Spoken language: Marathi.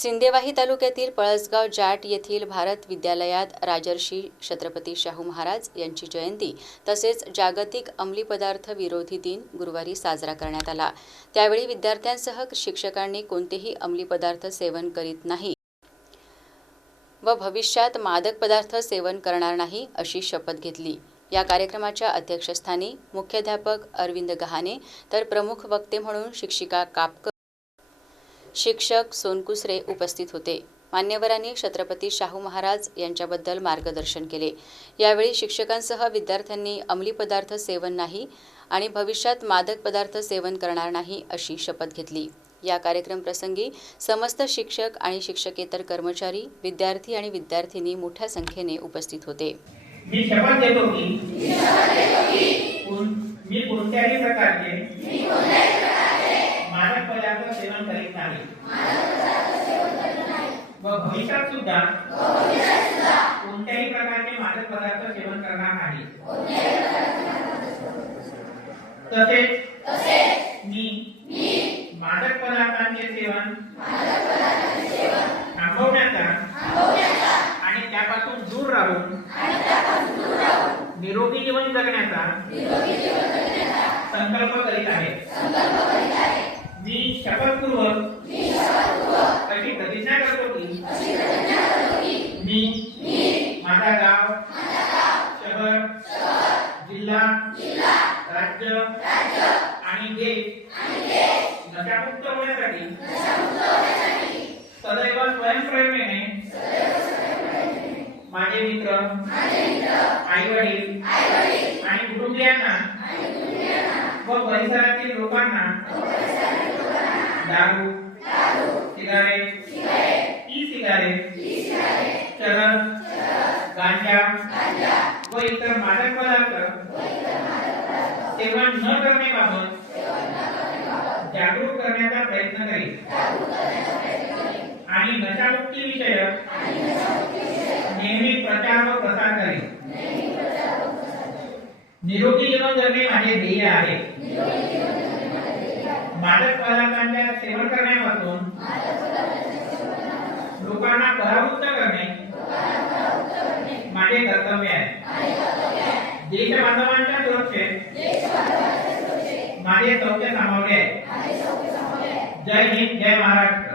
सिंदेवाही तालुक्यातील पळसगाव जाट येथील भारत विद्यालयात राजर्षी छत्रपती शाहू महाराज यांची जयंती तसेच जागतिक अंमली पदार्थ विरोधी दिन गुरुवारी साजरा करण्यात आला. त्यावेळी विद्यार्थ्यांसह शिक्षकांनी कोणतेही अंमली पदार्थ सेवन करीत नाही व भविष्यात मादक पदार्थ सेवन करणार नाही अशी शपथ घेतली. या कार्यक्रमाच्या अध्यक्षस्थानी मुख्याध्यापक अरविंद गहाणे तर प्रमुख वक्ते म्हणून शिक्षिका कापकर शिक्षक सोनकुसरे उपस्थित होते. मान्यवरांनी छत्रपती शाहू महाराज यांच्याबद्दल मार्गदर्शन केले. यावेळी शिक्षकांसह विद्यार्थ्यांनी अंमली पदार्थ सेवन नाही आणि भविष्यात मादक पदार्थ सेवन करणार नाही अशी शपथ घेतली. या कार्यक्रम प्रसंगी समस्त शिक्षक आणि शिक्षकेतर कर्मचारी विद्यार्थी आणि विद्यार्थिनी मोठ्या संख्येने उपस्थित होते. मी शपथ देतो की मी कोणत्याही प्रकारचे मादक पदार्थ सेवन करीत नाही व भविष्यात सुद्धा कोणत्याही प्रकारचे मादक पदार्थ सेवन करणार नाही. तसेच मी मादक पदार्थांचे सेवन थांबवण्याचा आणि त्यापासून दूर राहून निरोगी जीवन जगण्याचा संकल्प करीत आहे. मी शपथपूर्वक अशी प्रतिज्ञा करतो की मी माझा गाव शहर जिल्हा राज्य आणि देश नशामुक्त होण्यासाठी सदैव स्वयंप्रेरणेने माझे मित्र आई वडील आणि कुटुंबियांना परिसरातील लोकांना दारू सिगारेट ई सिगारेट चरस गांजा व इतर मादक पदार्थ सेवन न करण्याबाबत जागरूक करण्याचा प्रयत्न करेल आणि नशामुक्ती विषयक नेहमी प्रचार व प्रसार करेल निरोगी जीवन जगणे माझे ध्येय आहे. मादक पदार्थांच्या सेवन करण्यापासून लोकांना परावृत्त करणे माझे कर्तव्य आहे. देश बांधवांच्या सुरक्षेत माझे सौख्य सामावले आहे. जय हिंद जय महाराष्ट्र.